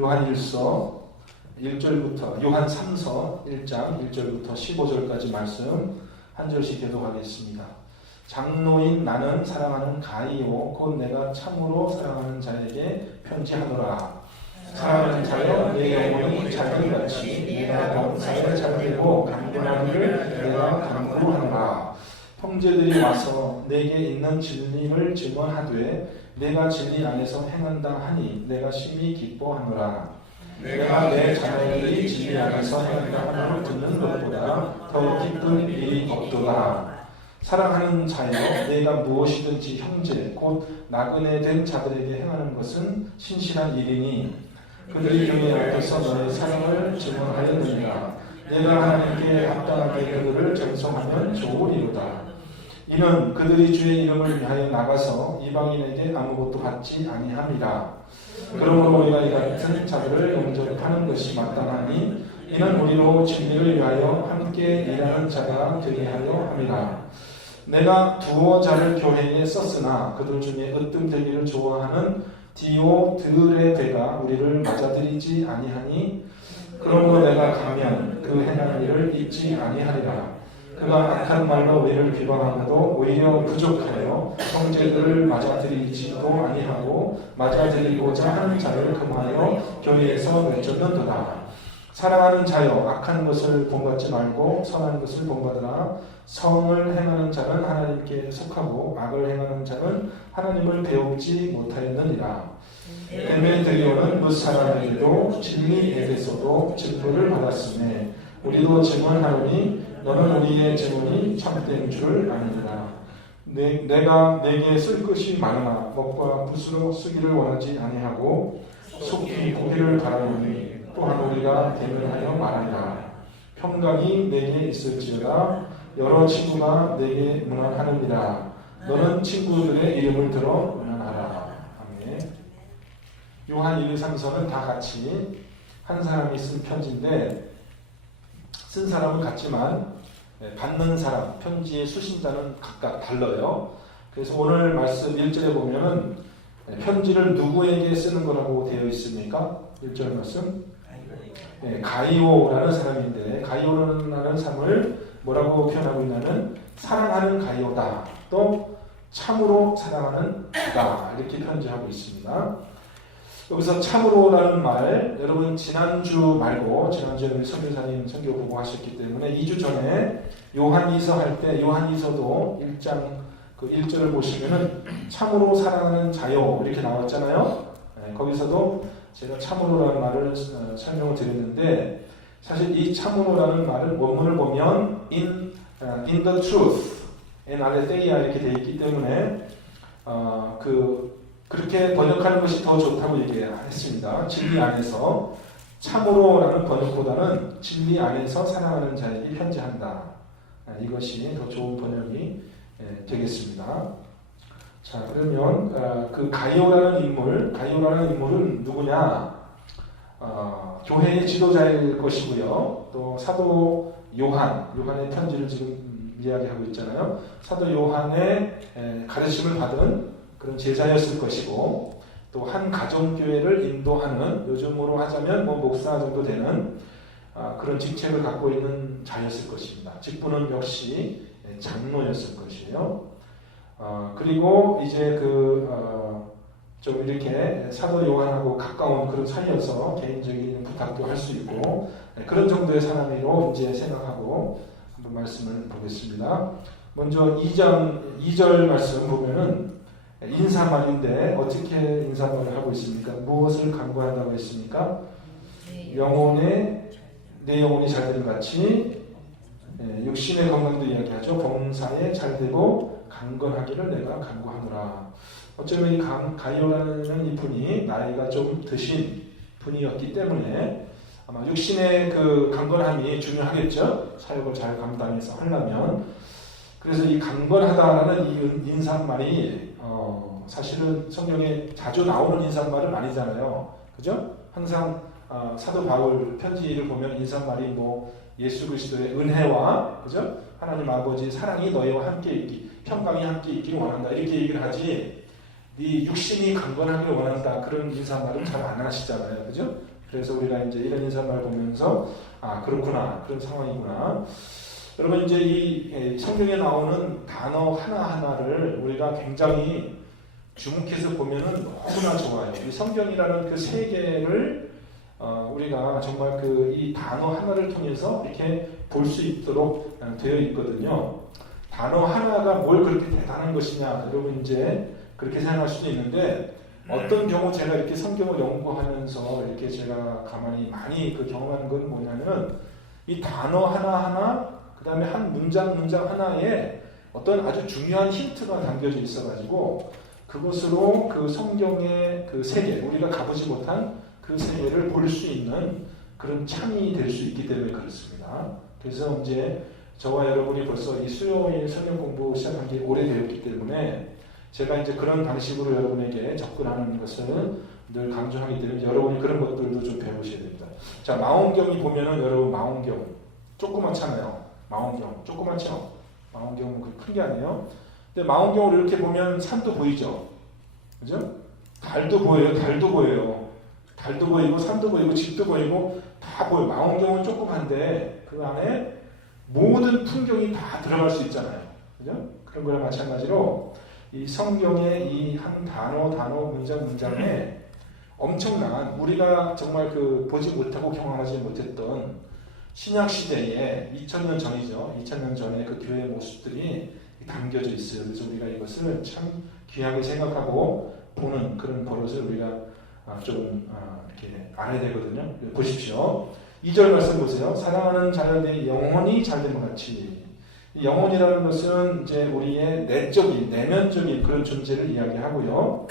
요한 1서 1절부터 요한 3서 1장 1절부터 15절까지 말씀 한 절씩 교독하겠습니다. 장로인 나는 사랑하는 가이오 곧 내가 참으로 사랑하는 자에게 편지하노라. 사랑하는 자여 내 영혼이 자기같이 내가 범사에 잘되고 강건하기를 내가 간구하노라. 형제들이 와서 내게 있는 진리를 증언하되 내가 진리 안에서 행한다 하니 내가 심히 기뻐하노라. 내가 내 자녀들이 진리 안에서 행한다 함을 듣는 것보다 더 기쁜 일이 없도다. 사랑하는 자여 내가 무엇이든지 형제 곧 나그네 된 자들에게 행하는 것은 신실한 일이니 그들이 교회 앞에서 너의 사랑을 증언하였느니라. 내가 하나님께 합당하게 그들을 전송하면 좋으리로다. 이는 그들이 주의 이름을 위하여 나가서 이방인에게 아무것도 받지 아니함이라. 그러므로 우리가 이 같은 자들을 영접하는 것이 마땅하니 이는 우리로 진리를 위하여 함께 일하는 자가 되게 하려 함이라. 내가 두어 자를 교회에 썼으나 그들 중에 으뜸되기를 좋아하는 디오드레베가 우리를 맞아들이지 아니하니 그러므로 내가 가면 그 행하는 일을 잊지 아니하리라. 그가 악한 말로 우리를 비방하고도 오히려 부족하여 형제들을 맞아들이지도 아니하고 맞아들이고자 하는 자를 금하여 교회에서 내쫓는도다. 사랑하는 자여 악한 것을 본받지 말고 선한 것을 본받으라. 성을 행하는 자는 하나님께 속하고 악을 행하는 자는 하나님을 배우지 못하였느니라. 데메드리오는 뭇 사람에게도 진리에게서도 증거를 받았으며 우리도 증언하노니 너는 우리의 증언이 참된 줄을 아니라. 내가 내게 쓸 것이 많으나 먹과 붓으로 쓰기를 원하지 아니하고 속히 보기를 바라노니 또한 우리가 대면하여 말하리라. 평강이 내게 있을지어다. 여러 친구가 내게 문안하느니라. 너는 친구들의 이름을 들어 문안하라. 아멘. 요한 1, 2, 3서는 다 같이 한 사람이 쓴 편지인데 쓴 사람은 같지만 받는 사람, 편지의 수신자는 각각 달라요. 그래서 오늘 말씀 1절에 보면은 편지를 누구에게 쓰는 거라고 되어 있습니까? 1절 말씀 가이오라는 사람인데 가이오라는 사람을 뭐라고 표현하고 있냐면 사랑하는 가이오다. 또 참으로 사랑하는 나 이렇게 편지하고 있습니다. 여기서 참으로라는 말 여러분 지난주 말고 지난주에 우리 선교사님 선교 보고 하셨기 때문에 2주 전에 요한이서 할 때 요한이서도 1장 그 1절을 보시면은 참으로 사랑하는 자요 이렇게 나왔잖아요. 거기서도 제가 참으로라는 말을 설명을 드렸는데 사실 이 참으로라는 말은 원문을 보면 in the truth and aletheia 이렇게 되어 있기 때문에 그렇게 번역하는 것이 더 좋다고 얘기했습니다. 진리 안에서 참으로라는 번역보다는 진리 안에서 사랑하는 자에게 편지한다. 이것이 더 좋은 번역이 되겠습니다. 자 그러면 그 가이오라는 인물은 누구냐? 교회의 지도자일 것이고요. 또 사도 요한의 편지를 지금 이야기하고 있잖아요. 사도 요한의 가르침을 받은 그런 제자였을 것이고 또 한 가정교회를 인도하는 요즘으로 하자면 목사 정도 되는 그런 직책을 갖고 있는 자였을 것입니다. 직분은 역시 장로였을 것이에요. 그리고 이제 좀 이렇게 사도 요한하고 가까운 그런 사이여서 개인적인 부탁도 할 수 있고 그런 정도의 사람으로 이제 생각하고 한번 말씀을 보겠습니다. 먼저 2절 말씀 보면은 인사말인데 어떻게 인사말을 하고 있습니까? 무엇을 간구한다고 했습니까? 내 영혼이 잘되는 같이 육신의 건강도 이야기하죠. 범사에 잘되고 강건하기를 내가 간구하노라. 어쩌면 이 가이오라는 이 분이 나이가 좀 드신 분이었기 때문에 아마 육신의 그 강건함이 중요하겠죠. 사역을 잘 감당해서 하려면. 그래서 이 강건하다라는 이 인사말이 사실은 성경에 자주 나오는 인사말은 아니잖아요. 그죠? 항상 사도 바울 편지를 보면 인사말이 예수 그리스도의 은혜와 그죠? 하나님 아버지 사랑이 너희와 함께 있기, 평강이 함께 있기를 원한다 이렇게 얘기를 하지 네 육신이 강건하기를 원한다. 그런 인사말은 잘 안 하시잖아요. 그죠? 그래서 우리가 이제 이런 인사말 보면서 아, 그렇구나. 그런 상황이구나. 여러분 이제 이 성경에 나오는 단어 하나하나를 우리가 굉장히 주목해서 보면은 너무나 좋아요. 이 성경이라는 그 세계를 우리가 정말 그 이 단어 하나를 통해서 이렇게 볼 수 있도록 되어 있거든요. 단어 하나가 뭘 그렇게 대단한 것이냐, 여러분 이제 그렇게 생각할 수도 있는데 어떤 경우 제가 이렇게 성경을 연구하면서 이렇게 제가 가만히 많이 그 경험하는 건 뭐냐면 이 단어 하나하나 그 다음에 한 문장 하나에 어떤 아주 중요한 힌트가 담겨져 있어가지고 그것으로 그 성경의 그 세계, 우리가 가보지 못한 그 세계를 볼 수 있는 그런 창이 될 수 있기 때문에 그렇습니다. 그래서 이제 저와 여러분이 벌써 이 수요일 성경 공부 시작한 지 오래되었기 때문에 제가 이제 그런 방식으로 여러분에게 접근하는 것을 늘 강조하기 때문에 여러분이 그런 것들도 좀 배우셔야 됩니다. 자, 망원경이 보면은 여러분 망원경 조그맣잖아요. 망원경 조그맣죠? 망원경은 그렇게 큰 게 아니에요. 근데 망원경으로 이렇게 보면 산도 보이죠? 그죠? 달도 보여요. 달도 보여요. 달도 보이고 산도 보이고 집도 보이고 다 보여요. 망원경은 조그만데 그 안에 모든 풍경이 다 들어갈 수 있잖아요. 그죠? 그런 거랑 마찬가지로 이 성경의 이 한 단어 문장에 엄청난 우리가 정말 그 보지 못하고 경험하지 못했던 신약 시대에 2000년 전이죠. 2000년 전에 그 교회의 모습들이 담겨져 있어요. 그래서 우리가 이것을 참 귀하게 생각하고 보는 그런 버릇을 우리가 좀 이렇게 알아야 되거든요. 보십시오. 2절 말씀 보세요. 사랑하는 자녀들이 영혼이 잘된 것 같이. 영혼이라는 것은 이제 우리의 내적인, 내면적인 그런 존재를 이야기하고요.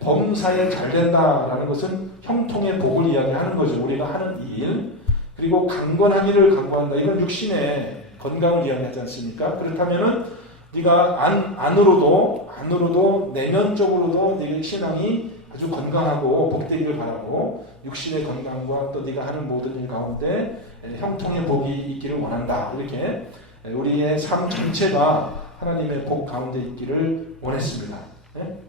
범사에 잘된다라는 것은 형통의 복을 이야기하는 거죠. 우리가 하는 일. 그리고 강건하기를 강구한다. 이건 육신의 건강을 이야기하지 않습니까? 그렇다면은 네가 안으로도 내면적으로도 네 신앙이 아주 건강하고 복되기를 바라고 육신의 건강과 또 네가 하는 모든 일 가운데 형통의 복이 있기를 원한다. 이렇게 우리의 삶 전체가 하나님의 복 가운데 있기를 원했습니다.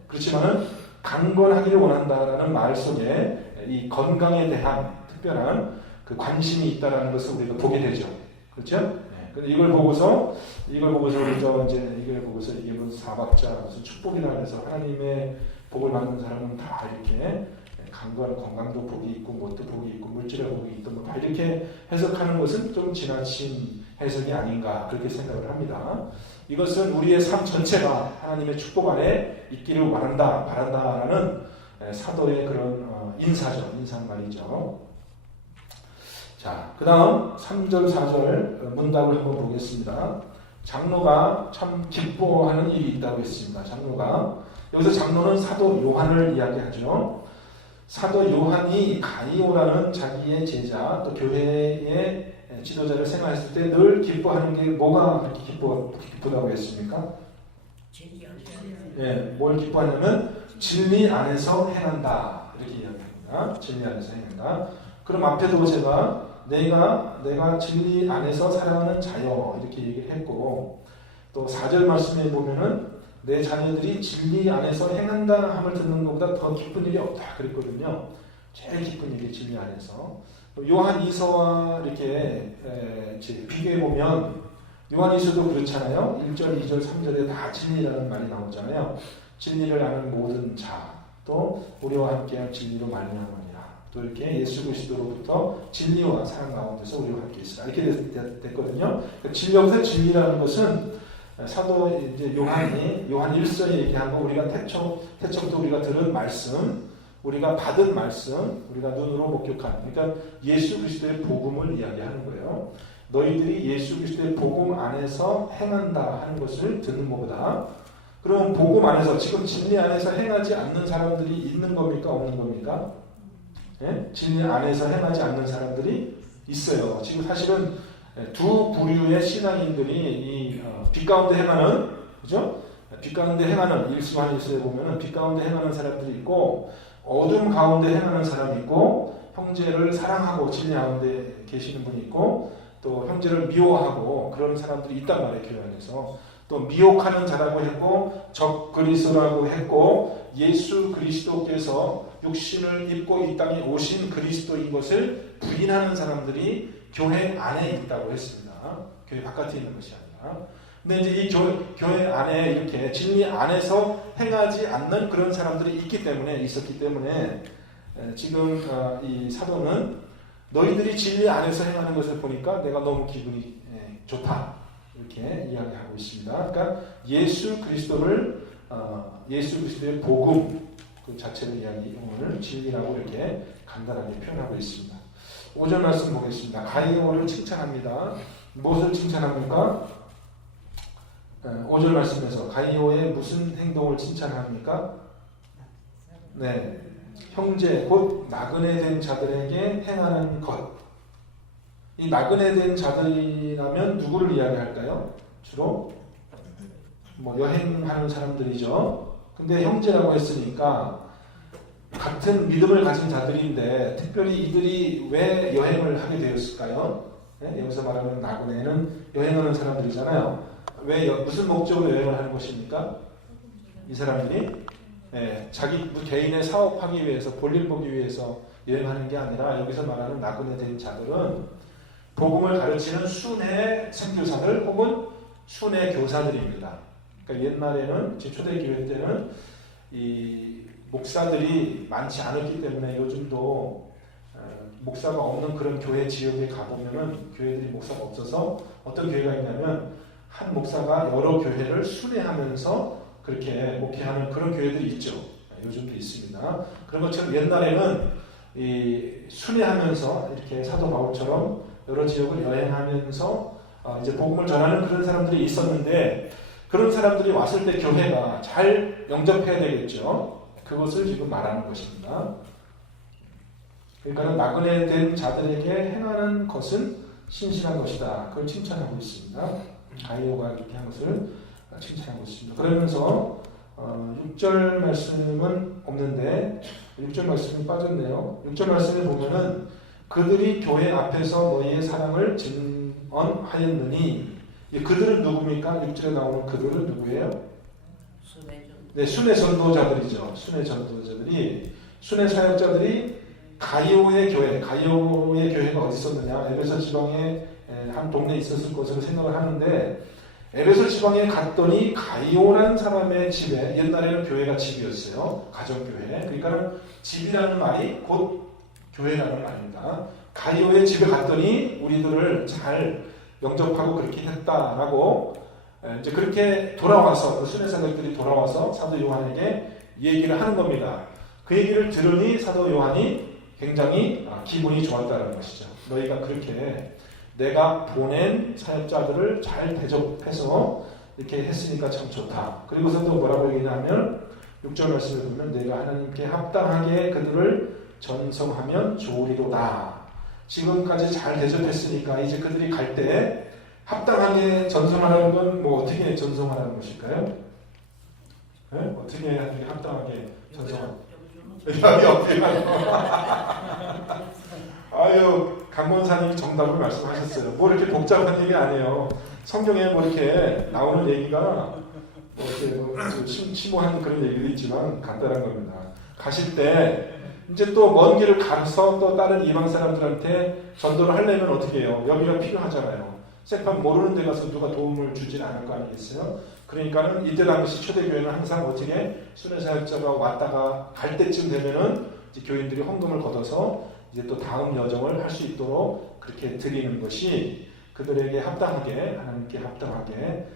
그렇지만은 강건하기를 원한다라는 말 속에 이 건강에 대한 특별한 그 관심이 있다라는 것을 우리가 보게 되죠. 그렇죠? 근데 이걸 보고서 우리가 이제 이걸 보고서 이게 무슨 사박자 무슨 축복이라 해서 하나님의 복을 받는 사람은 다 이렇게 건강도 복이 있고 뭣도 복이 있고 물질의 복이 있고 뭐 다 이렇게 해석하는 것은 좀 지나친 해석이 아닌가 그렇게 생각을 합니다. 이것은 우리의 삶 전체가 하나님의 축복 안에 있기를 바란다라는 사도의 그런 인상 말이죠. 자, 그 다음 3절 4절 문답을 한번 보겠습니다. 장로가 참 기뻐하는 일이 있다고 했습니다. 장로가 여기서 장로는 사도 요한을 이야기하죠. 사도 요한이 가이오라는 자기의 제자 또 교회의 지도자를 생각했을 때 늘 기뻐하는 게 뭐가 그렇게 기쁘다고 했습니까? 뭘 기뻐하냐면 진리 안에서 행한다 이렇게 이야기합니다. 진리 안에서 행한다. 그럼 앞에도 제가 내가 진리 안에서 살아가는 자여 이렇게 얘기를 했고 또 4절 말씀에 보면은 내 자녀들이 진리 안에서 행한다 함을 듣는 것보다 더 기쁜 일이 없다 그랬거든요. 제일 기쁜 일이 진리 안에서. 요한 2서와 이렇게 비교해 보면 요한 2서도 그렇잖아요. 1절, 2절, 3절에 다 진리라는 말이 나오잖아요. 진리를 아는 모든 자, 또 우리와 함께한 진리로 말미암으리라. 또 이렇게 예수 그리스도로부터 진리와 사랑 가운데서 우리와 함께 있으라. 이렇게 됐거든요. 여기서 진리라는 것은 사도 이제 요한 1서에 얘기한 거 우리가 태초부터 우리가 들은 말씀, 우리가 받은 말씀, 우리가 눈으로 목격한, 그러니까 예수 그리스도의 복음을 이야기하는 거예요. 너희들이 예수 그리스도의 복음 안에서 행한다 하는 것을 듣는 것보다, 그럼 복음 안에서 지금 진리 안에서 행하지 않는 사람들이 있는 겁니까 없는 겁니까? 진리 안에서 행하지 않는 사람들이 있어요. 지금 사실은 두 부류의 신앙인들이 빛 가운데 행하는, 그죠? 빛 가운데 행하는 일수한 일수에 보면은 빛 가운데 행하는 사람들이 있고 어둠 가운데 행하는 사람이 있고 형제를 사랑하고 진리 가운데 계시는 분이 있고 또 형제를 미워하고 그런 사람들이 있단 말이에요. 교회 안에서. 또 미혹하는 자라고 했고 적그리스도라고 했고 예수 그리스도께서 육신을 입고 이 땅에 오신 그리스도인 것을 부인하는 사람들이 교회 안에 있다고 했습니다. 교회 바깥에 있는 것이 아니라. 근데 이제 이 교회 안에 이렇게 진리 안에서 행하지 않는 그런 사람들이 있었기 때문에 지금 이 사도는 너희들이 진리 안에서 행하는 것을 보니까 내가 너무 기분이 좋다 이렇게 이야기하고 있습니다. 그러니까 예수 그리스도의 복음 그 자체를 오늘 진리라고 이렇게 간단하게 표현하고 있습니다. 5절 말씀 보겠습니다. 가이오를 칭찬합니다. 무엇을 칭찬합니까? 5절 말씀에서 가이오의 무슨 행동을 칭찬합니까? 네, 형제 곧 나그네 된 자들에게 행하는 것. 이 나그네 된 자들이라면 누구를 이야기할까요? 주로 여행하는 사람들이죠. 근데 형제라고 했으니까 같은 믿음을 가진 자들인데 특별히 이들이 왜 여행을 하게 되었을까요? 네? 여기서 말하는 나그네는 여행하는 사람들이잖아요. 무슨 목적으로 여행을 하는 것입니까? 이 사람들이 자기 개인의 사업하기 위해서 볼일 보기 위해서 여행하는 게 아니라 여기서 말하는 나그네 된 자들은 복음을 가르치는 순회 선교사들 혹은 순회 교사들입니다. 그러니까 옛날에는 초대교회 때는 이 목사들이 많지 않았기 때문에 요즘도 목사가 없는 그런 교회 지역에 가보면은 교회들이 목사가 없어서 어떤 교회가 있냐면 한 목사가 여러 교회를 순회하면서 그렇게 목회하는 그런 교회들이 있죠. 요즘도 있습니다. 그런 것처럼 옛날에는 이 순회하면서 이렇게 사도 바울처럼 여러 지역을 여행하면서 이제 복음을 전하는 그런 사람들이 있었는데 그런 사람들이 왔을 때 교회가 잘 영접해야 되겠죠. 그것을 지금 말하는 것입니다. 그러니까 나그네 된 자들에게 행하는 것은 신실한 것이다. 그걸 칭찬하고 있습니다. 가이오가 이렇게 한 것을 칭찬하고 있습니다. 그러면서 6절 말씀은 없는데 6절 말씀이 빠졌네요. 6절 말씀에 보면은 그들이 교회 앞에서 너희의 사랑을 증언하였느니 그들은 누굽니까? 6절에 나오는 그들은 누구예요? 순회 전도자들이죠. 순회 전도자들이 순회 사역자들이 가이오의 교회가 어디 있었느냐? 에베소 지방에 한 동네에 있었을 것으로 생각을 하는데 에베소 지방에 갔더니 가이오라는 사람의 집에 옛날에는 교회가 집이었어요. 가정교회. 그러니까 집이라는 말이 곧 교회라는 말입니다. 가이오의 집에 갔더니 우리들을 잘 영접하고 그렇게 했다라고 이제 그렇게 돌아와서 그 순회 사역들이 돌아와서 사도 요한에게 얘기를 하는 겁니다. 그 얘기를 들으니 사도 요한이 굉장히 기분이 좋았다는 것이죠. 너희가 그렇게 내가 보낸 사역자들을 잘 대접해서 이렇게 했으니까 참 좋다. 그리고서 또 뭐라고 얘기하냐면 6절 말씀을 보면 내가 하나님께 합당하게 그들을 전송하면 좋으리로다. 지금까지 잘 대접했으니까 이제 그들이 갈 때 합당하게 전송하라는 건 어떻게 전송하라는 것일까요? 네? 어떻게 합당하게 전송하는 아유, 강권사님이 정답을 말씀하셨어요. 이렇게 복잡한 얘기 아니에요. 성경에 이렇게 나오는 얘기가 이렇게 심오한 그런 얘기도 있지만 간단한 겁니다. 가실 때 이제 또 먼 길을 가서 또 다른 이방 사람들한테 전도를 하려면 어떻게 해요? 여기가 필요하잖아요. 세판 모르는 데 가서 누가 도움을 주진 않을 거 아니겠어요? 그러니까는 이때 당시 초대교회는 항상 어떻게 순회사역자가 왔다가 갈 때쯤 되면은 이제 교인들이 헌금을 걷어서 이제 또 다음 여정을 할 수 있도록 그렇게 드리는 것이 그들에게 합당하게 하나님께 합당하게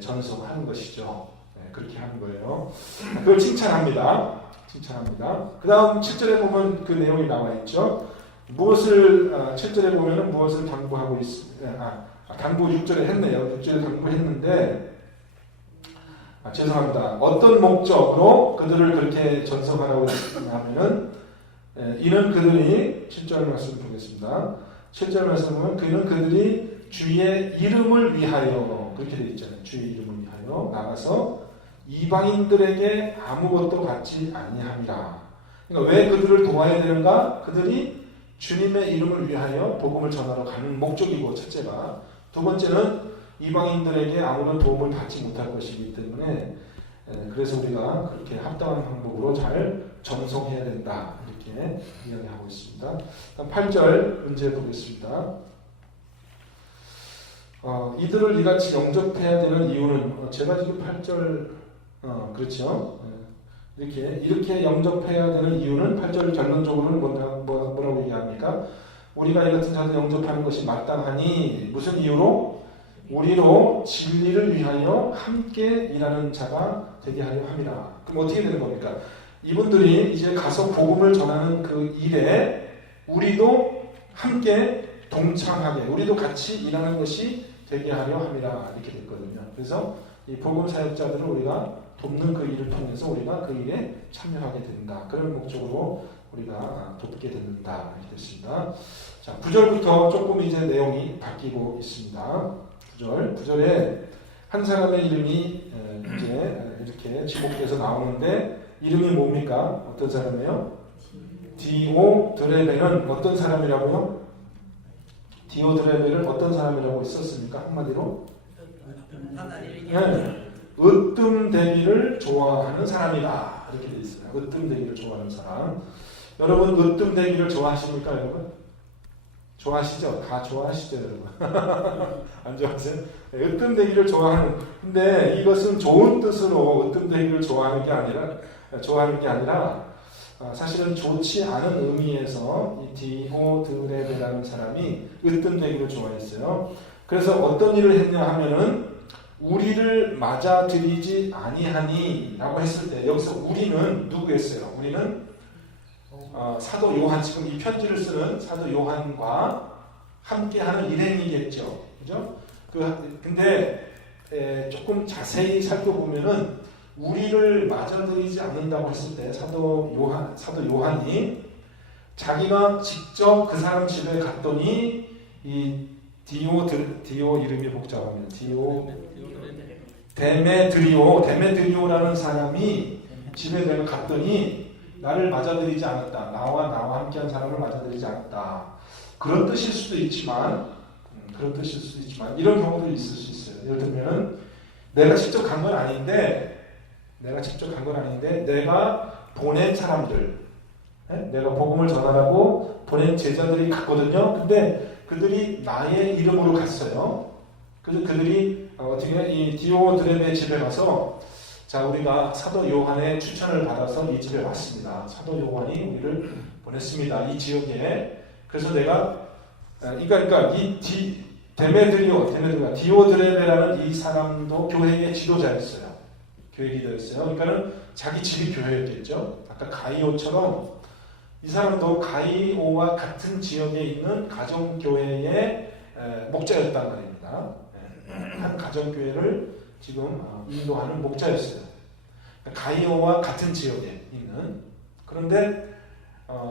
전송하는 것이죠. 그렇게 하는 거예요. 그걸 칭찬합니다. 그 다음 7절에 보면 그 내용이 나와 있죠. 7절에 보면은 무엇을 당부하고 있습니다. 당부 6절에 했네요. 6절에 당부했는데 죄송합니다. 어떤 목적으로 그들을 그렇게 전송하라고 하면은 이는 그들이 7절 말씀 보겠습니다. 7절 말씀 보면 그는 그들이 주의 이름을 위하여 그렇게 되어 있잖아요. 주의 이름을 위하여 나가서 이방인들에게 아무것도 받지 아니함이라. 그러니까 왜 그들을 도와야 되는가? 그들이 주님의 이름을 위하여 복음을 전하러 가는 목적이고 첫째가 두 번째는 이방인들에게 아무런 도움을 받지 못할 것이기 때문에 그래서 우리가 그렇게 합당한 방법으로 잘 전송해야 된다 이렇게 이야기하고 있습니다. 8절 문제 보겠습니다. 이들을 이같이 영접해야 되는 이유는 제가 지금 8절 그렇죠. 이렇게 영접해야 되는 이유는 8절 결론적으로는 뭐라고 얘기합니까? 우리가 이 같은 자들 영접하는 것이 마땅하니 무슨 이유로? 우리로 진리를 위하여 함께 일하는 자가 되게 하려 함이라. 그럼 어떻게 되는 겁니까? 이분들이 이제 가서 복음을 전하는 그 일에 우리도 함께 동참하게, 우리도 같이 일하는 것이 되게 하려 함이라 이렇게 됐거든요. 그래서 이 복음 사역자들을 우리가 돕는 그 일을 통해서 우리가 그 일에 참여하게 된다. 그런 목적으로 우리가 돕게 된다 이렇게 됐습니다. 자, 9절부터 조금 이제 내용이 바뀌고 있습니다. 9절에 한 사람의 이름이 이제 이렇게 지목돼서 나오는데 이름이 뭡니까? 어떤 사람이에요? 디오드레베는 어떤 사람이라고요? 디오드레베를 어떤 사람이라고 썼습니까? 한마디로? 네. 으뜸되기를 좋아하는 사람이다. 이렇게 되어 있어요. 으뜸되기를 좋아하는 사람. 여러분 으뜸되기를 좋아하십니까? 여러분? 좋아하시죠? 다 좋아하시죠? 여러분? 안 좋아하세요? 네, 으뜸되기를 좋아하는, 근데 이것은 좋은 뜻으로 으뜸되기를 좋아하는 게 아니라 사실은 좋지 않은 의미에서 이 디오드레베라는 사람이 으뜸되기를 좋아했어요. 그래서 어떤 일을 했냐 하면은 우리를 맞아들이지 아니하니 라고 했을 때 여기서 우리는 누구겠어요? 우리는 사도 요한, 지금 이 편지를 쓰는 사도 요한과 함께하는 일행이겠죠. 그죠? 근데 조금 자세히 살펴보면은 우리를 맞아들이지 않는다고 했을 때 사도 요한이 자기가 직접 그 사람 집에 갔더니 이 디오 이름이 복잡합니다. 데메드리오라는 사람이 집에 내가 갔더니 나를 맞아들이지 않았다. 나와 함께한 사람을 맞아들이지 않았다. 그런 뜻일 수도 있지만 이런 경우도 있을 수 있어요. 예를 들면 내가 직접 간 건 아닌데 내가 보낸 사람들, 내가 복음을 전하라고 보낸 제자들이 갔거든요. 근데 그들이 나의 이름으로 갔어요. 그래서 그들이 어떻게 이 디오드레베 집에 가서 자, 우리가 사도 요한의 추천을 받아서 이 집에 왔습니다. 사도 요한이 우리를 보냈습니다. 이지역에. 그래서 내가 그러니까 이 디오드레베라는 이 사람도 교회의 지도자였어요. 교회 리더였어요. 그러니까는 자기 집이 교회였겠죠. 아까 가이오처럼 이 사람도 가이오와 같은 지역에 있는 가정교회의 목자였단 말입니다. 한 가정교회를 지금 인도하는 목자였어요. 가이오와 같은 지역에 있는. 그런데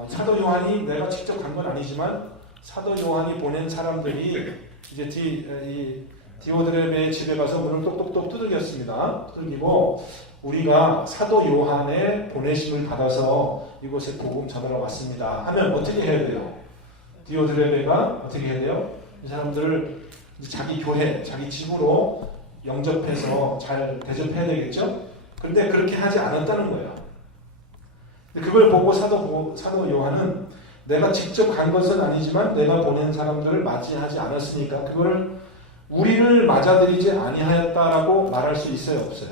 사도 요한이 내가 직접 간 건 아니지만 사도 요한이 보낸 사람들이 이제 디오드레베의 집에 가서 문을 똑똑똑 두들겼습니다. 두들기고 우리가 사도 요한의 보내심을 받아서 이곳에 복음 전하러 왔습니다 하면 어떻게 해야 돼요? 디오드레베가 어떻게 해야 돼요? 이 사람들을 자기 교회, 자기 집으로 영접해서 잘 대접해야 되겠죠? 그런데 그렇게 하지 않았다는 거예요. 그걸 보고 사도 요한은 내가 직접 간 것은 아니지만 내가 보낸 사람들을 맞이하지 않았으니까 그거를 우리를 맞아들이지 아니하였다라고 말할 수 있어요, 없어요?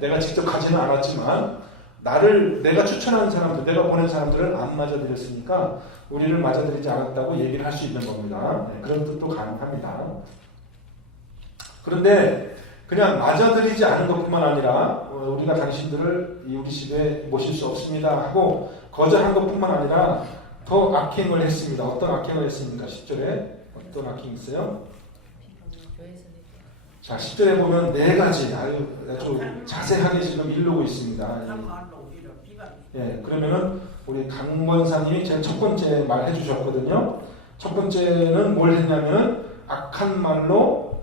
내가 직접 가지는 않았지만 내가 추천한 사람들, 내가 보낸 사람들을 안 맞아들였으니까 우리를 맞아들이지 않았다고 얘기를 할 수 있는 겁니다. 그런 뜻도 가능합니다. 그런데 그냥 맞아들이지 않은 것뿐만 아니라 우리가 당신들을 우리 집에 모실 수 없습니다 하고 거절한 것뿐만 아니라 더 악행을 했습니다. 어떤 악행을 했습니까? 10절에 어떤 악행이 있어요? 자, 10절에 보면 네 가지 아주 자세하게 지금 일르고 있습니다. 예, 그러면은 우리 강 권사님이 제일 첫 번째 말 해주셨거든요. 첫 번째는 뭘 했냐면 악한 말로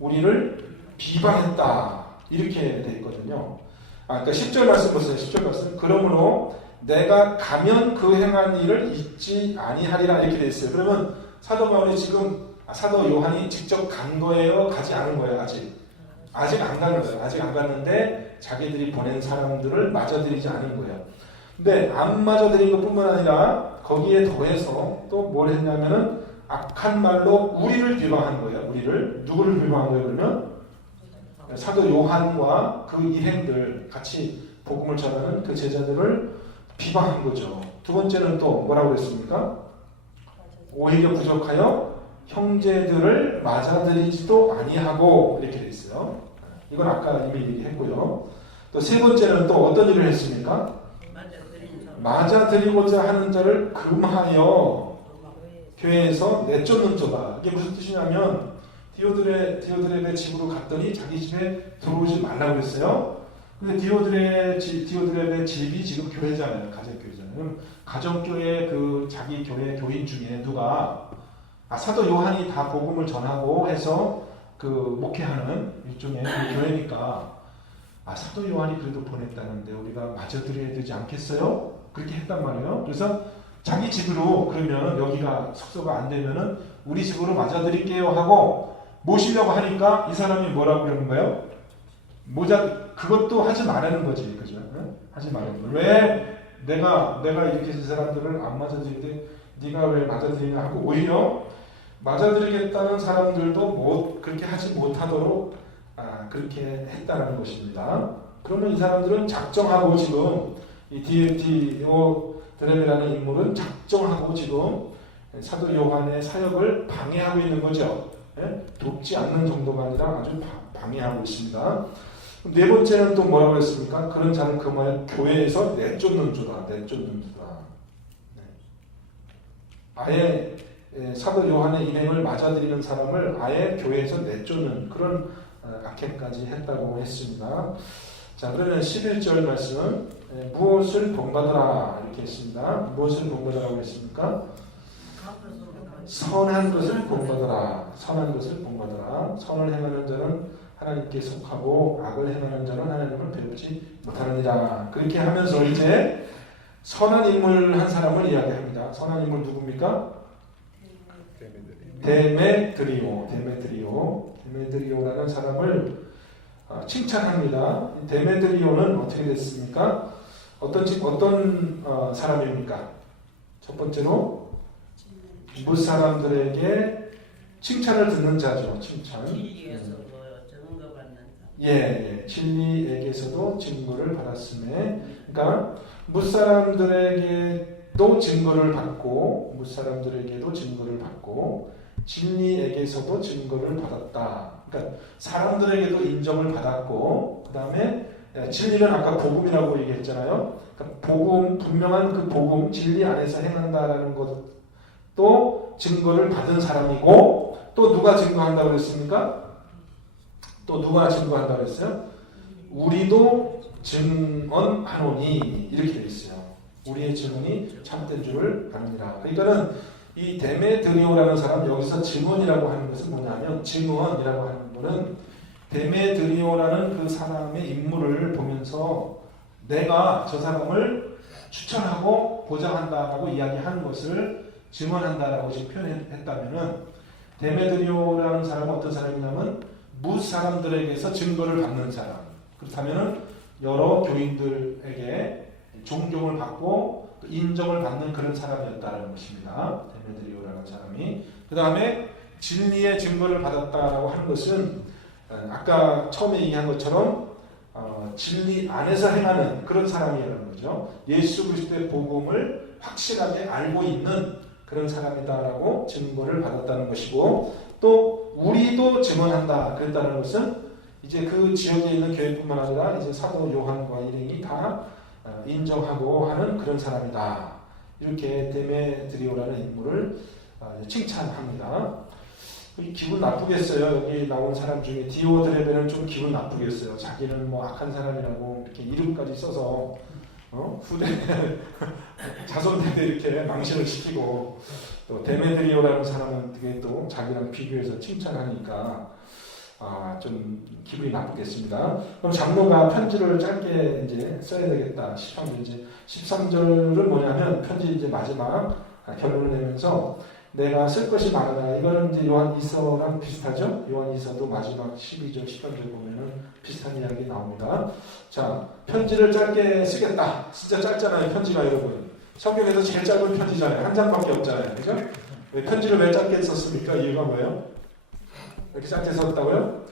우리를 비방했다 이렇게 돼 있거든요. 그러니까 10절 말씀 보세요. 10절 말씀. 그러므로 내가 가면 그 행한 일을 잊지 아니하리라 이렇게 돼 있어요. 그러면 사도 바울이 지금 사도 요한이 직접 간 거예요? 가지 않은 거예요? 아직 안 가는 거예요. 아직 안 갔는데 자기들이 보낸 사람들을 맞아들이지 않은 거예요. 근데 안 맞아들인 것뿐만 아니라 거기에 더해서 또 뭘 했냐면은 악한 말로 우리를 비방한 거예요. 누구를 비방한 거예요? 그러면 사도 요한과 그 일행들 같이 복음을 전하는 그 제자들을 비방한 거죠. 두 번째는 또 뭐라고 했습니까? 오히려 부족하여 형제들을 맞아들이지도 아니하고 이렇게 돼 있어요. 이건 아까 이미 얘기했고요. 또 세 번째는 또 어떤 일을 했습니까? 맞아들이고자 하는 자를 금하여 교회에서 내쫓는 자다. 이게 무슨 뜻이냐면 디오드레베 집으로 갔더니 자기 집에 들어오지 말라고 했어요. 근데 디오드레베 집이 지금 교회잖아요. 가정교회잖아요. 가정교회 그 자기 교회 교인 중에 누가 사도 요한이 다 복음을 전하고 해서 그 목회하는 일종의 그 교회니까 사도 요한이 그래도 보냈다는데 우리가 맞아들여야 되지 않겠어요? 그렇게 했단 말이에요. 그래서 자기 집으로 그러면 여기가 숙소가 안 되면은 우리 집으로 맞아드릴게요 하고 모시려고 하니까 이 사람이 뭐라고 그러는 거예요? 그것도 하지 말라는 거지, 그죠? 하지 말라는 거. 왜 내가 이렇게 이 사람들을 안 맞아들이는데 네가 왜 맞아들이냐 하고 오히려 맞아들이겠다는 사람들도 그렇게 하지 못하도록 그렇게 했다는 것입니다. 그러면 이 사람들은 작정하고 지금 이 디오드레베라는 인물은 작정하고 지금 사도 요한의 사역을 방해하고 있는 거죠. 돕지 않는 정도가 아니라 아주 방해하고 있습니다. 네 번째는 또 뭐라고 했습니까? 그런 자는 금하여 교회에서 내쫓는 자다. 아예 사도 요한의 일행을 맞아들이는 사람을 아예 교회에서 내쫓는 그런 악행까지 했다고 했습니다. 자, 그러면 11절 말씀 무엇을 본받으라 이렇게 했습니다. 무엇을 본받으라고 했습니까? 선한 것을 본받으라. 선한 것을 본받으라. 선을 행하는 자는 하나님께 속하고 악을 행하는 자는 하나님을 배우지 못하느니라. 그렇게 하면서 이제 선한 인물 한 사람을 이야기합니다. 선한 인물 누굽니까? 데메드리오라는 사람을 칭찬합니다. 데메드리오는 어떻게 됐습니까? 어떤 사람입니까? 첫 번째로 무사람들에게 칭찬을 듣는 자죠. 칭찬. 진리에게서도 증거를 받았음에, 그러니까 무사람들에게도 증거를 받고 진리에게서도 증거를 받았다. 그러니까 사람들에게도 인정을 받았고, 그 다음에 진리는 아까 복음이라고 얘기했잖아요. 그러니까 복음, 분명한 그 복음, 진리 안에서 행한다라는 것도 증거를 받은 사람이고, 또 누가 증거한다고 그랬습니까? 또 누가 증거한다고 했어요? 우리도 증언하노니 이렇게 되어 있어요. 우리의 증언이 참된 줄을 아느니라. 그러니까는 이 데메드리오라는 사람, 여기서 증언이라고 하는 것은 뭐냐면, 증언이라고 하는 분은 데메드리오라는 그 사람의 인물을 보면서 내가 저 사람을 추천하고 보장한다라고 이야기하는 것을 증언한다라고 지금 표현했다면은, 데메드리오라는 사람은 어떤 사람이냐면 무사람들에게서 증거를 받는 사람. 그렇다면은 여러 교인들에게 존경을 받고 인정을 받는 그런 사람이었다는 것입니다. 데메드리오라는 사람이. 그 다음에 진리의 증거를 받았다라고 하는 것은 아까 처음에 얘기한 것처럼 진리 안에서 행하는 그런 사람이라는 거죠. 예수 그리스도의 복음을 확실하게 알고 있는 그런 사람이다라고 증거를 받았다는 것이고, 또 우리도 증언한다 그랬다는 것은 이제 그 지역에 있는 교회뿐만 아니라 이제 사도 요한과 일행이 다 인정하고 하는 그런 사람이다. 이렇게 데메드리오라는 인물을 칭찬합니다. 기분 나쁘겠어요. 여기 나온 사람 중에 디오드레베는 좀 기분 나쁘겠어요. 자기는 뭐 악한 사람이라고 이렇게 이름까지 써서 후대 자손들한테 이렇게 망신을 시키고, 또 데메드리오라는 사람은 되게 또 자기랑 비교해서 칭찬하니까 좀 기분이 나쁘겠습니다. 그럼 장로가 편지를 짧게 이제 써야 되겠다. 13절 이제 13절은 뭐냐면 편지 이제 마지막 결론을 내면서 내가 쓸 것이 많으나 이거는 이제 요한 2서랑 비슷하죠? 요한 2서도 마지막 12절, 13절 보면은 비슷한 이야기 나옵니다. 자, 편지를 짧게 쓰겠다. 진짜 짧잖아요, 편지가 여러분. 성경에서 제일 짧은 편지잖아요. 한 장밖에 없잖아요. 그죠? 편지를 왜 짧게 썼습니까? 이유가 뭐예요? 이렇게 짧게 썼다고요?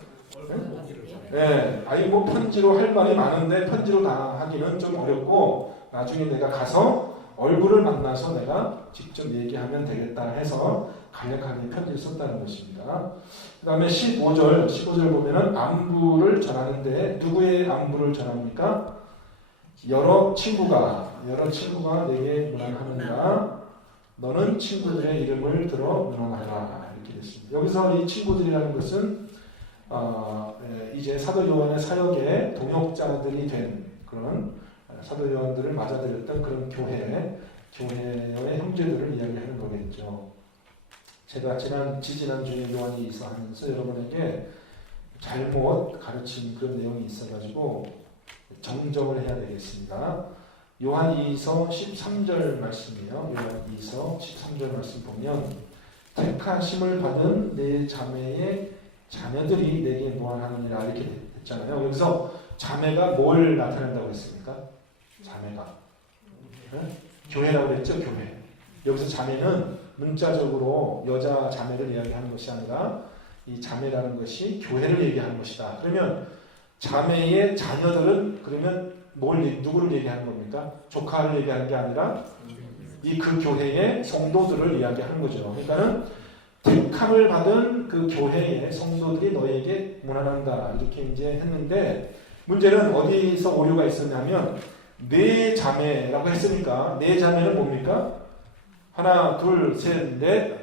네. 아니 뭐 편지로 할 말이 많은데 편지로 다 하기는 좀 어렵고 나중에 내가 가서 얼굴을 만나서 내가 직접 얘기하면 되겠다 해서 간략하게 편지를 썼다는 것입니다. 그 다음에 15절 보면은 안부를 전하는데 누구의 안부를 전합니까? 여러 친구가 내게 문안하느니라 너는 친구들의 이름을 들어 문안하라 이렇게 됐습니다. 여기서 이 친구들이라는 것은 이제 사도 요한의 사역의 동역자들이 된 그런 사도 요한들을 맞아들였던 그런 교회의 형제들을 이야기하는 거겠죠. 제가 지지난주에 요한이 있어 하면서 여러분에게 잘못 가르친 그런 내용이 있어가지고 정정을 해야 되겠습니다. 요한 2서 13절 말씀이에요. 요한 2서 13절 말씀 보면 택하심을 받은 내 자매의 자녀들이 내게 무한하느니라 이렇게 했잖아요. 여기서 자매가 뭘 나타낸다고 했습니까? 자매가 교회라고 했죠. 교회. 여기서 자매는 문자적으로 여자 자매를 이야기하는 것이 아니라 이 자매라는 것이 교회를 얘기하는 것이다. 그러면 자매의 자녀들은 그러면 누구를 얘기하는 겁니까? 조카를 얘기하는 게 아니라 그 교회의 성도들을 이야기하는 거죠. 그러니까는 택함을 받은 그 교회의 성도들이 너에게 문안한다 이렇게 이제 했는데 문제는 어디서 오류가 있었냐면 네 자매라고 했으니까 네 자매는 뭡니까? 하나, 둘, 셋, 넷,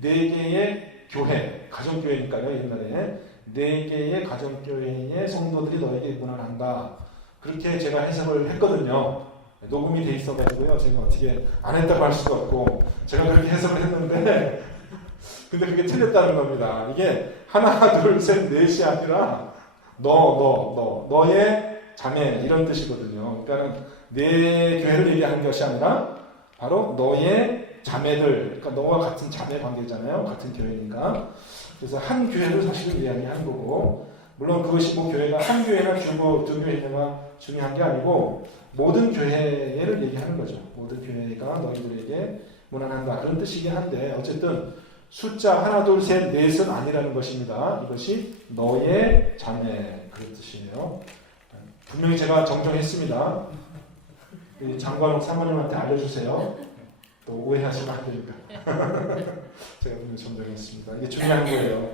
네 개의 교회, 가정교회니까요. 옛날에 네 개의 가정교회의 성도들이 너에게 문안한다. 그렇게 제가 해석을 했거든요. 녹음이 돼 있어가지고요. 제가 어떻게 안 했다고 할 수도 없고 제가 그렇게 해석을 했는데 근데 그게 틀렸다는 겁니다. 이게 하나, 둘, 셋, 넷이 아니라 너의 자매 이런 뜻이거든요. 그러니까 내 교회를 얘기하는 것이 아니라 바로 너의 자매들, 그러니까 너와 같은 자매 관계잖아요. 같은 교회니까. 그래서 한 교회를 사실은 이야기하는 거고, 물론 그것이 뭐 교회가 한 교회나 두 교회가 중요한 게 아니고 모든 교회를 얘기하는 거죠. 모든 교회가 너희들에게 문안한다 그런 뜻이긴 한데 어쨌든 숫자 하나, 둘, 셋, 넷은 아니라는 것입니다. 이것이 너의 자매 그런 뜻이에요. 분명히 제가 정정했습니다. 장관홍 사모님한테 알려주세요. 또 오해하시면 안 되니까. 제가 분명히 정정했습니다. 이게 중요한 거예요.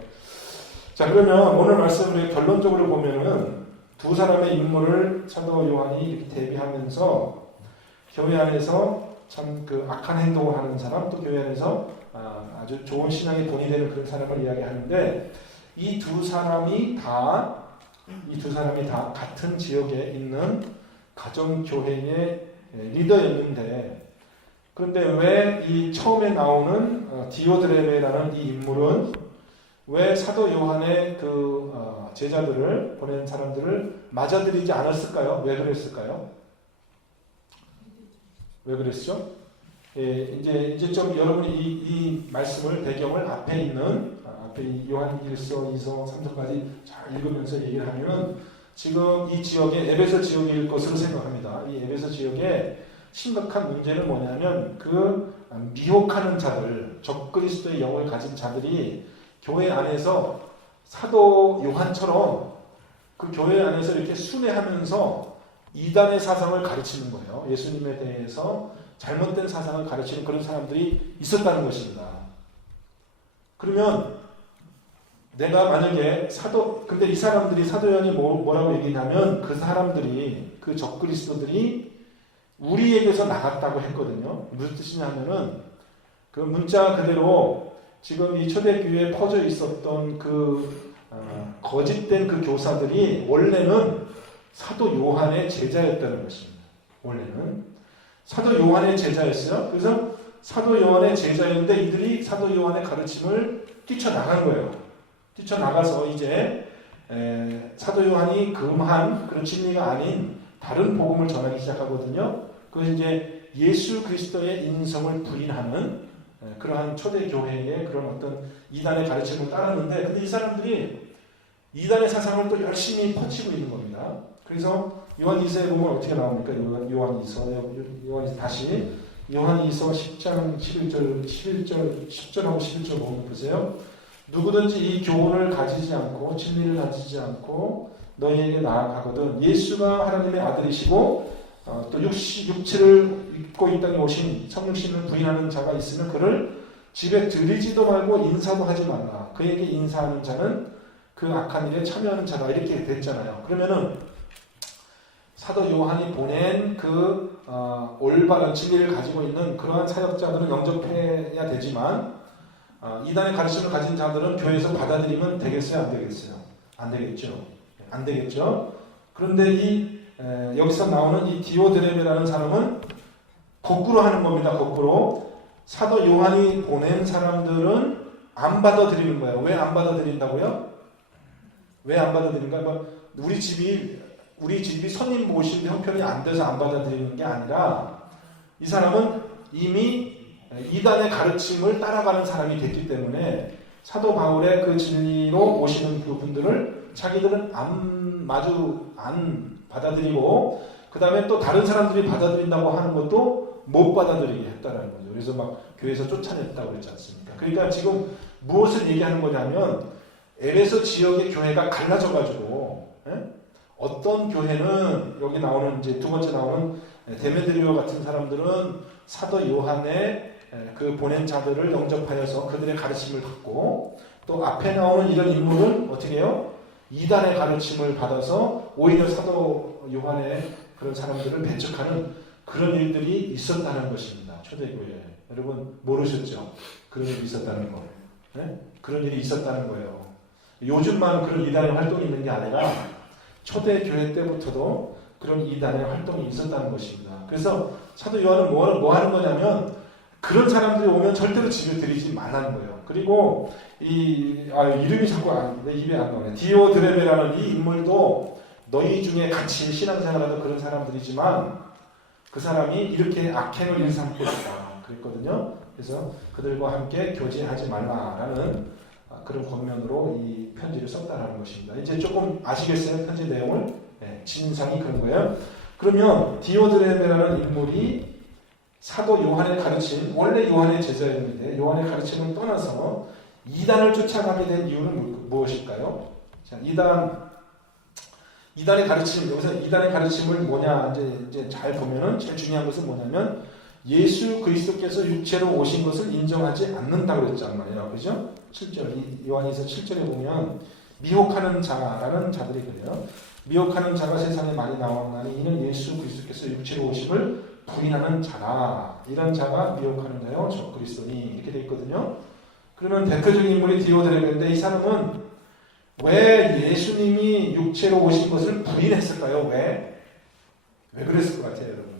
자, 그러면 오늘 말씀을 결론적으로 보면은 두 사람의 인물을 사도 요한이 이렇게 대비하면서 교회 안에서 참 그 악한 행동을 하는 사람, 또 교회 안에서 아주 좋은 신앙의 본이 되는 그런 사람을 이야기하는데 이 두 사람이 다 같은 지역에 있는 가정교회의 리더였는데 그런데 왜 이 처음에 나오는 디오드레베라는 이 인물은 왜 사도 요한의 그 제자들을 보낸 사람들을 맞아들이지 않았을까요? 왜 그랬을까요? 왜 그랬죠? 이제 좀 여러분이 이 말씀을 배경을 앞에 요한 1서, 2서, 3서까지 잘 읽으면서 얘기를 하면은 지금 이 지역에 에베소 지역일 것으로 생각합니다. 이 에베소 지역에 심각한 문제는 뭐냐면 그 미혹하는 자들, 적그리스도의 영을 가진 자들이 교회 안에서 사도 요한처럼 그 교회 안에서 이렇게 순회하면서 이단의 사상을 가르치는 거예요. 예수님에 대해서 잘못된 사상을 가르치는 그런 사람들이 있었다는 것입니다. 그러면 내가 만약에 근데 이 사람들이 사도 요한이 뭐라고 얘기하냐면 그 사람들이, 그 적그리스도들이 우리에게서 나갔다고 했거든요. 무슨 뜻이냐면은 그 문자 그대로 지금 이 초대교회에 퍼져 있었던 그 거짓된 그 교사들이 원래는 사도 요한의 제자였다는 것입니다. 원래는 사도 요한의 제자였어요. 그래서 사도 요한의 제자였는데 이들이 사도 요한의 가르침을 뛰쳐나간 거예요. 뛰쳐나가서 이제 사도 요한이 금한 그런 진리가 아닌 다른 복음을 전하기 시작하거든요. 그것이 이제 예수 그리스도의 인성을 부인하는 그러한 초대교회의 그런 어떤 이단의 가르침을 따랐는데, 근데 이 사람들이 이단의 사상을 또 열심히 퍼치고 있는 겁니다. 그래서 요한 2서에 보면 어떻게 나옵니까? 요한 2서 다시 요한 2서 10장 10절하고 11절 보면 보세요. 누구든지 이 교훈을 가지지 않고 진리를 가지지 않고 너희에게 나아가거든 예수가 하나님의 아들이시고 또 육체를 입고 이 땅에 오신 성육신을 부인하는 자가 있으면 그를 집에 들이지도 말고 인사도 하지 말라. 그에게 인사하는 자는 그 악한 일에 참여하는 자다. 이렇게 됐잖아요. 그러면은 사도 요한이 보낸 그 올바른 진리를 가지고 있는 그러한 사역자들은 영접해야 되지만 이단의 가르침을 가진 자들은 교회에서 받아들이면 되겠어요? 안 되겠어요? 안 되겠죠. 안 되겠죠. 그런데 여기서 나오는 이 디오드레베라는 사람은 거꾸로 하는 겁니다. 거꾸로. 사도 요한이 보낸 사람들은 안 받아들이는 거예요. 왜 안 받아들인다고요? 왜 안 받아들인가? 우리 집이 손님 모시는데 형편이 안 돼서 안 받아들이는 게 아니라 이 사람은 이미 이단의 가르침을 따라가는 사람이 됐기 때문에 사도 바울의 그 진리로 오시는 그분들을 자기들은 안 받아들이고 그 다음에 또 다른 사람들이 받아들인다고 하는 것도 못 받아들이게 했다는 거죠. 그래서 막 교회에서 쫓아냈다고 그랬지 않습니까? 그러니까 지금 무엇을 얘기하는 거냐면 에베소 지역의 교회가 갈라져가지고 어떤 교회는 여기 나오는 이제 두 번째 나오는 데메드리오 같은 사람들은 사도 요한의 그 보낸 자들을 영접하여서 그들의 가르침을 받고 또 앞에 나오는 이런 인물은 어떻게 해요? 이단의 가르침을 받아서 오히려 사도 요한의 그런 사람들을 배척하는 그런 일들이 있었다는 것입니다. 초대교회에. 여러분 모르셨죠? 그런 일이 있었다는 거. 네? 그런 일이 있었다는 거예요. 요즘만 그런 이단의 활동이 있는 게 아니라 초대교회 때부터도 그런 이단의 활동이 있었다는 것입니다. 그래서 사도 요한은 뭐 하는 거냐면 그런 사람들이 오면 절대로 집에 들이지 말라는 거예요. 그리고 이름이 자꾸 내 입에 안 나오네. 디오드레베라는 이 인물도 너희 중에 같이 신앙생활하는 그런 사람들이지만 그 사람이 이렇게 악행을 일삼고 있다 그랬거든요. 그래서 그들과 함께 교제하지 말라라는 그런 권면으로 이 편지를 썼다는 것입니다. 이제 조금 아시겠어요? 편지 내용을? 네, 진상이 그런 거예요. 그러면 디오드레베라는 인물이 사도 요한의 가르침, 원래 요한의 제자였는데 요한의 가르침을 떠나서 이단을 쫓아가게 된 이유는 무엇일까요? 자, 이단의 가르침, 여기서 이단의 가르침을 뭐냐 이제 잘 보면은 제일 중요한 것은 뭐냐면 예수 그리스도께서 육체로 오신 것을 인정하지 않는다고 그랬단 말이에요. 그죠? 7절, 요한에서 7절에 보면 미혹하는 자라는 자들이 그래요. 미혹하는 자가 세상에 많이 나왔나니 이는 예수 그리스도께서 육체로 오심을 부인하는 자라. 이런 자가 미혹하는 자요 적그리스도니 이렇게 되어 있거든요. 그러면 대표적인 인물이 디오드레베인데 이 사람은 왜 예수님이 육체로 오신 것을 부인했을까요? 왜 그랬을 것 같아요, 여러분?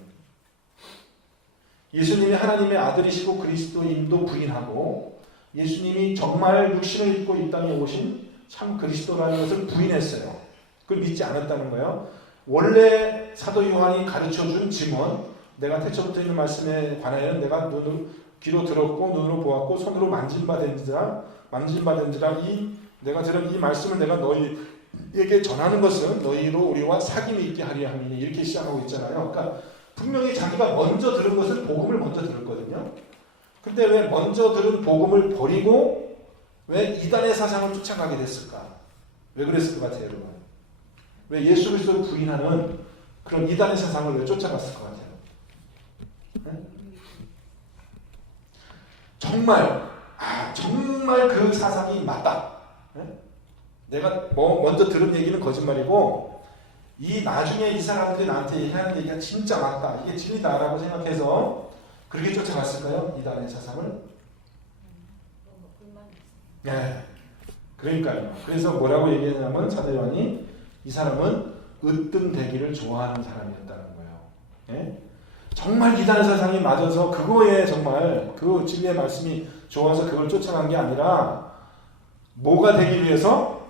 예수님이 하나님의 아들이시고 그리스도임도 부인하고 예수님이 정말 육신을 입고 이 땅에 오신 참 그리스도라는 것을 부인했어요. 그걸 믿지 않았다는 거예요. 원래 사도 요한이 가르쳐준 증언, 내가 태초부터 있는 말씀에 관하여는 내가 귀로 들었고 눈으로 보았고 손으로 만진바된지라 내가 들은 이 말씀을 내가 너희에게 전하는 것은 너희로 우리와 사귐이 있게 하려 함이니 이렇게 시작하고 있잖아요. 그러니까 분명히 자기가 먼저 들은 것은 복음을 먼저 들었거든요. 근데 왜 먼저 들은 복음을 버리고 왜 이단의 사상을 쫓아가게 됐을까? 왜 그랬을 것 같아요, 여러분? 왜 예수 그리스도를 부인하는 그런 이단의 사상을 왜 쫓아갔을 것 같아요? 네? 정말 그 사상이 맞다. 네? 내가 먼저 들은 얘기는 거짓말이고 나중에 이 사람들이 나한테 하는 얘기가 진짜 맞다. 이게 진리다라고 생각해서 그렇게 쫓아갔을까요? 이단의 사상을? 네. 그러니까요. 그래서 뭐라고 얘기하냐면 사도 요한이 이 사람은 으뜸되기를 좋아하는 사람이었다는 거예요. 네? 정말 이단의 사상이 맞아서 그거에 정말 그 진리의 말씀이 좋아서 그걸 쫓아간 게 아니라 뭐가 되기 위해서?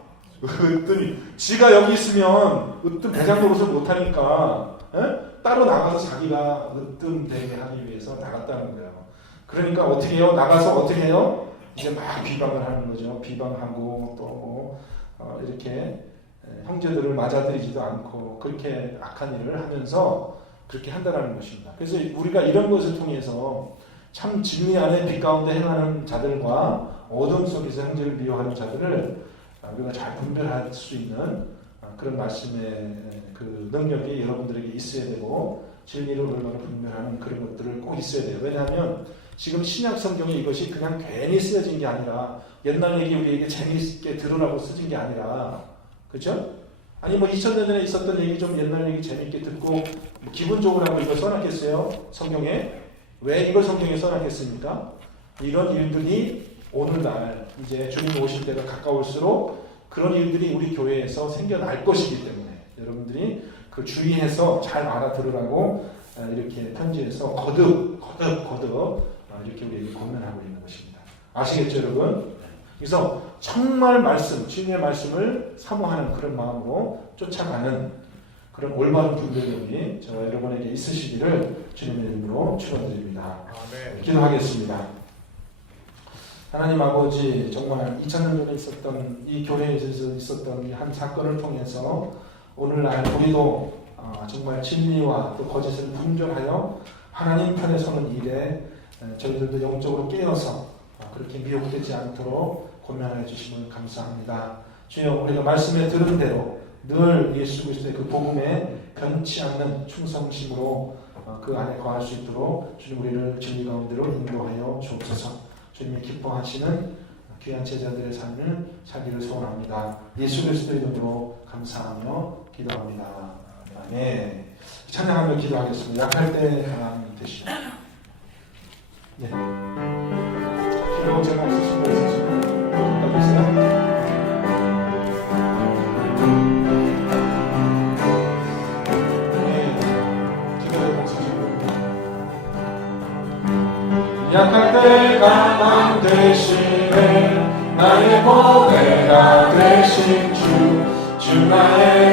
지가 여기 있으면 으뜸 대장 노릇을 못하니까 따로 나가서 자기가 으뜸되게 하기 위해서 나갔다는 거예요. 그러니까 어떻게 해요? 나가서 어떻게 해요? 이제 막 비방을 하는 거죠. 비방하고 또 이렇게 형제들을 맞아들이지도 않고 그렇게 악한 일을 하면서 그렇게 한다는 것입니다. 그래서 우리가 이런 것을 통해서 참 진리 안에 빛 가운데 행하는 자들과 어둠 속에서 형제를 미워하는 자들을 우리가 잘 분별할 수 있는 그런 말씀의 그 능력이 여러분들에게 있어야 되고 진리를 얼마나 분별하는 그런 것들을 꼭 있어야 돼요. 왜냐하면 지금 신약 성경에 이것이 그냥 괜히 쓰여진 게 아니라 옛날 얘기 우리에게 재미있게 들으라고 쓰진 게 아니라 그렇죠? 아니 뭐 2000년 전에 있었던 얘기 좀 옛날 얘기 재미있게 듣고 기분적으로 하고 이거 써놨겠어요? 성경에? 왜 이걸 성경에 써놨겠습니까? 이런 일들이 오늘날 이제 주님 오실 때가 가까울수록 그런 일들이 우리 교회에서 생겨날 것이기 때문에 여러분들이 그 주의해서 잘 알아들으라고 이렇게 편지에서 거듭 이렇게 우리에게 권면하고 있는 것입니다. 아시겠죠 여러분? 그래서 정말 말씀, 주님의 말씀을 사모하는 그런 마음으로 쫓아가는 그런 올바른 분별력이 저와 여러분에게 있으시기를 주님의 이름으로 축원드립니다. 기도하겠습니다. 하나님 아버지, 정말 2000년 전에 있었던 이 교회에서 있었던 한 사건을 통해서 오늘날 우리도 정말 진리와 또 거짓을 분별하여 하나님 편에 서는 일에 저희들도 영적으로 깨어서 그렇게 미혹되지 않도록 권면하여 주시면 감사합니다. 주여, 우리가 말씀에 들은 대로 늘 예수 그리스도의 그 복음에 변치 않는 충성심으로 그 안에 거할 수 있도록 주님 우리를 진리 가운데로 인도하여 주옵소서. 주님이 기뻐하시는 귀한 제자들의 삶을 살기를 소원합니다. 예수 그리스도의 이름으로 감사하며 기도합니다. 아멘. 찬양하며 기도하겠습니다. 약할 때 하나님 되시오. 네. 기도 제가 없으신 거 있으시면 여기세요. 네. 기도의 목사님. 약할 때 가망 되시네 나의 보배가 되신 주 나의